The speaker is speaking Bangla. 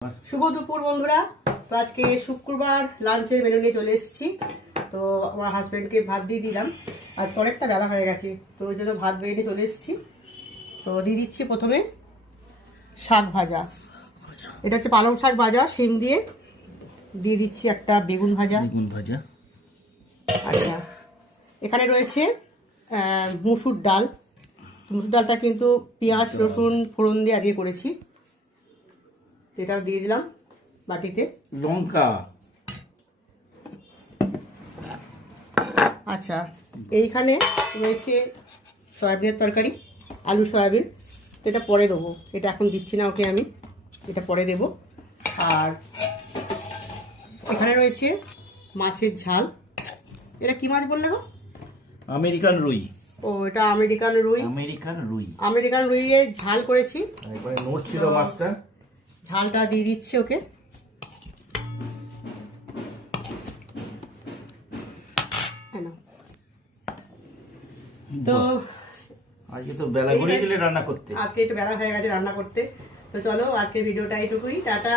শুভ দুপুর বন্ধুরা। তো আজকে শুক্রবার লাঞ্চের মেনু নিয়ে চলে এসেছি। তো আমার হাজব্যান্ডকে ভাত দিয়ে দিলাম, আজকে অনেকটা বেলা হয়ে গেছে, তো ওই জন্য ভাত বেড়ে চলে এসেছি। তো দিয়ে দিচ্ছি প্রথমে শাক ভাজা, এটা হচ্ছে পালং শাক ভাজা শিম দিয়ে। দিয়ে দিচ্ছি একটা বেগুন ভাজা। আচ্ছা, এখানে রয়েছে মুসুর ডাল। মুসুর ডালটা কিন্তু পেঁয়াজ রসুন ফোড়ন দিয়ে আজকে করেছি, এটাও দিয়ে দিলাম বাটিতে। লঙ্কা। আচ্ছা, এইখানে রয়েছে সয়াবিনের তরকারি, আলু সয়াবিন। তো এটা পরে দেবো, এটা এখন দিচ্ছি না ওকে, আমি এটা পরে দেবো। আর এখানে রয়েছে মাছের ঝাল। এটা কি মাছ বললে গো? আমেরিকান রুই। ও, এটা আমেরিকান রুই। আমেরিকান রুইয়ের ঝাল করেছি। এবারে নোট ছিল মাছটা, ঝালটা দিয়ে দিচ্ছি ওকে। তো আজকে তো বেলা ঘুরিয়ে দিলে রান্না করতে। আজকে একটু বেলা হয়ে গেছে রান্না করতে। তো চলো আজকে ভিডিওটা এইটুকুই, টাটা।